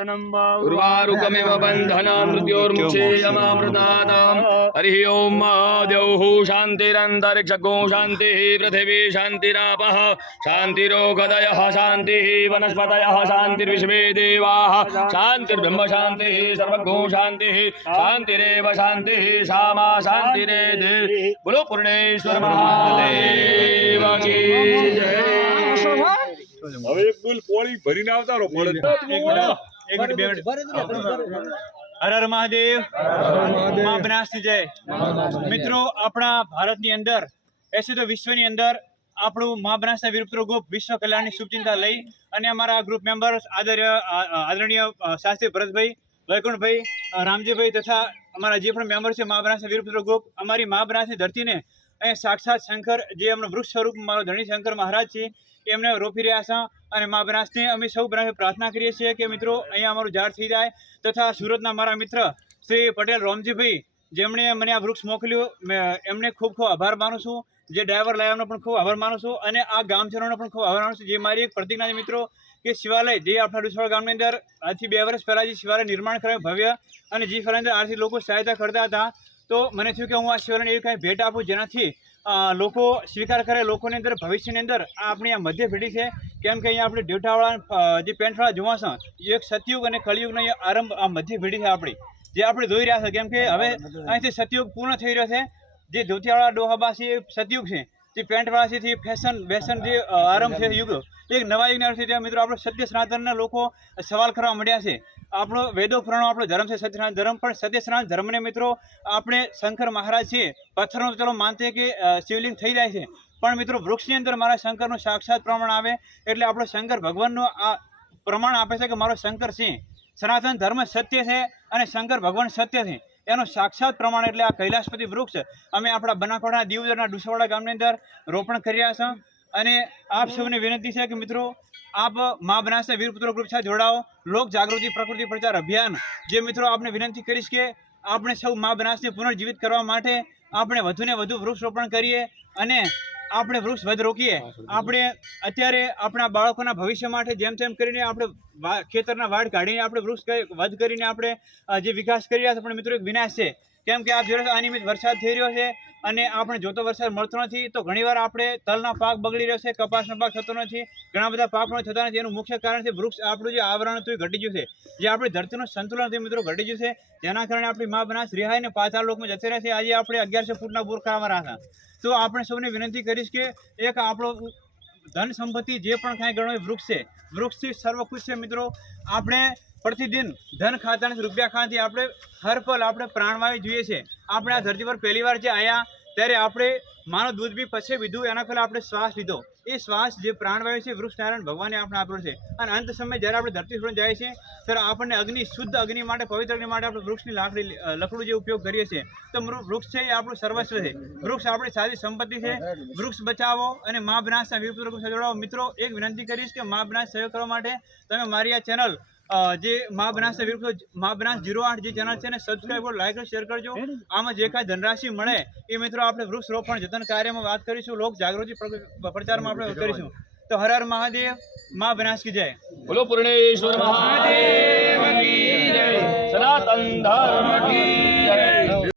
ઉર્વારુકમેવ બંધના મૃત્યોર્મુચેયમામૃતાનામ હરિ ઓમ મહાદેવ શાંતિરંતરિક્ષકો શાંતિ પૃથિવી શાંતિરાપ શાંતિરોગદય શાંતિ વનસ્પતય શાંતિર્વિશ્વે દેવા શાંતિર્બ્રહ્મ શાંતિ સર્વગો શાંતિ શાંતિરેવ શાંતિ શામા શાંતિરે દે બોલો પૂર્ણેશ્વર મહાદેવ કી જય હવે એક બુલ પોળી ભરીને આવતા રહો પડે એક મિનિટ બે મિનિટ હર હર મહાદેવ. મા બનાસની જય. મિત્રો આપણા ભારતની અંદર એસે તો વિશ્વની અંદર આપણું મા બનાસના વિરુદ્ધ ગ્રુપ વિશ્વ કલ્યાણની શુભચિંતા લઈ અને અમારા ગ્રુપ મેમ્બર્સ આદર્ય આદરણીય શાસ્ત્રી ભરતભાઈ વૈકુંઠભાઈ રામજીભાઈ તથા અમારા જે પણ મેમ્બર છે મા બનાસના વિરુદ્ધ ગ્રુપ અમારી મા બનાસની ધરતીને અહીંયા સાક્ષાત શંકર, જે એમનો વૃક્ષ સ્વરૂપ મારો ધણી શંકર મહારાજ છે, એમને રોપી રહ્યા છે અને મા બનાસને અમે સૌ પ્રાર્થના કરીએ છીએ કે મિત્રો, અહીંયા અમારું ઝાડ થઈ જાય તથા સુરતના મારા મિત્ર શ્રી પટેલ રોમજીભાઈ, જેમણે મને આ વૃક્ષ મોકલ્યું એમને ખૂબ ખૂબ આભાર માનું છું, જે ડ્રાઈવર લાયાનો પણ ખૂબ આભાર માનું છું અને આ ગામજનોનો પણ ખૂબ આભાર માનું છું, જે મારી એક પ્રતિજ્ઞા છે મિત્રો, કે શિવાલય, જે આપણા ડુસવાડ ગામની અંદર આજથી બે વર્ષ પહેલાં જે શિવાલય નિર્માણ કરાયું ભવ્ય અને જે ફરી અંદર આર્થિક લોકો સહાયતા કરતા હતા તો મને થયું કે હું આ શિવાલયને એવી કાંઈ ભેટ આપું જેનાથી લોકો સ્વીકાર કરે લોકોની અંદર ભવિષ્યની અંદર આ આપણી આ મધ્ય પેઢી છે. કેમ કે અહીંયા આપણે ડેવઠાવાળા જે પેન્ટવાળા જોવા છે એ એક સતયુગ અને કળિયુગનો આરંભ આ મધ્ય પેઢી છે આપણી. જે આપણે જોઈ રહ્યા છે કેમ કે હવે અહીંથી સતયુગ પૂર્ણ થઈ રહ્યો છે. જે ધોતિયાવાળા ડોહાબા છે એ સતયુગ છે. જે પેન્ટવાળા છે તે ફેશન વેશન જે આરંભ છે યુગ. એક નવા અર્થે મિત્રો આપણે સત્ય સનાતનના લોકો સવાલ કરવા મળ્યા છે. આપણો વેદો પુરાણો, આપણો ધર્મ છે સત્ય સનાતન ધર્મ. પણ સત્ય સનાતન ધર્મને મિત્રો આપણે શંકર મહારાજ છે, પથ્થરનો ચલો માનતે કે શિવલિંગ થઈ જાય છે. પણ મિત્રો વૃક્ષની અંદર મારા શંકરનું સાક્ષાત પ્રમાણ આવે એટલે આપણો શંકર ભગવાનનો આ પ્રમાણ આપે છે કે મારો શંકર છે. સનાતન ધર્મ સત્ય છે અને શંકર ભગવાન સત્ય છે. એનો સાક્ષાત પ્રમાણ એટલે આ કૈલાસપતિ વૃક્ષ. અમે આપણા બનાસકાંઠા દીવદરના ડુસવાડા ગામની અંદર રોપણ કરી રહ્યા છે અને આપ સૌને વિનંતી છે કે મિત્રો, આપ મા બનાસના વીરપુત્રો ગ્રુપ સાથે જોડાઓ. લોક જાગૃતિ, પ્રકૃતિ પ્રચાર અભિયાન. જે મિત્રો આપને વિનંતી કરીશ કે આપણે સૌ મા બનાસને પુનર્જીવિત કરવા માટે આપણે વધુને વધુ વૃક્ષ રોપણ કરીએ અને આપણે વૃક્ષ વધ રોકીએ. આપણે અત્યારે આપણા બાળકોના ભવિષ્ય માટે જેમ તેમ કરીને આપણે ખેતરના વાડ કાઢીને આપણે વૃક્ષ વધ કરીને આપણે જે વિકાસ કરી રહ્યા છે પણ મિત્રો એક વિનાશ છે. કેમ કે આપ જોડે અનિયમિત વરસાદ થઈ રહ્યો છે અને આપણે જોતો વરસાદ મળતો નથી. તો ઘણીવાર આપણે તલના પાક બગડી રહ્યો છે, કપાસનો પાક થતો નથી, ઘણા બધા પાક પણ થતા નથી. એનું મુખ્ય કારણ છે વૃક્ષ, આપણું જે આવરણ હતું એ ઘટી ગયું છે. જે આપણી ધરતીનું સંતુલન હતું મિત્રો ઘટી ગયું છે. જેના કારણે આપણી મા બનાસ રિહાઈને પાછા લોકમાં જતી રહે છે. આજે આપણે અગિયારસો ફૂટના બોર ખાવામાં રહ્યા તો આપણે સૌને વિનંતી કરીશ કે એક આપણો ધન સંપત્તિ જે પણ કાંઈ ગણો વૃક્ષ છે. વૃક્ષથી સર્વખુશ છે મિત્રો. આપણે પ્રતિદિન ધન ખાતાની રૂપિયા ખાવાથી આપણે હર પલ આપણે પ્રાણવાયુ જોઈએ છે. આપણે આ ધરતી પર પહેલી વાર જે આવ્યા ત્યારે આપણે માનવ દૂધ બી પછી પીધું, એના પહેલાં આપણે શ્વાસ લીધો. એ શ્વાસ જે પ્રાણવાયુ છે વૃક્ષ નારાયણ ભગવાને આપણે આપ્યો છે. અને અંત સમય જ્યારે આપણે ધરતી છોડીને જાય છે, ત્યારે આપણને અગ્નિ, શુદ્ધ અગ્નિ માટે, પવિત્ર અગ્નિ માટે આપણે વૃક્ષની લાકડી લકડું જે ઉપયોગ કરીએ છીએ, તો વૃક્ષ છે એ આપણું સર્વસ્વ છે. વૃક્ષ આપણી સારી સંપત્તિ છે. વૃક્ષ બચાવો અને મા બનાસના વીર જોડાવો. મિત્રો, એક વિનંતી કરીશ કે મા બનાસ સહયોગ કરવા માટે તમે મારી આ ચેનલ જે મા બનાસ મા બનાસ જીરો આઠ જે ચેનલ છે ને સબસ્ક્રાઈબ કરો લાઈક શેર કરજો. આમાં જે કાંઈ ધનરાશિ મળે એ મિત્રો આપણે વૃક્ષરોપણ જતન કાર્યમાં વાત કરીશું લોક જાગૃતિ પ્રચારમાં આપણે કરીશું. તો હર હર મહાદેવ મા બનાસ કી જય. બોલો પૂર્ણેશ્વર મહાદેવ સનાતન ધર્મ કી જય.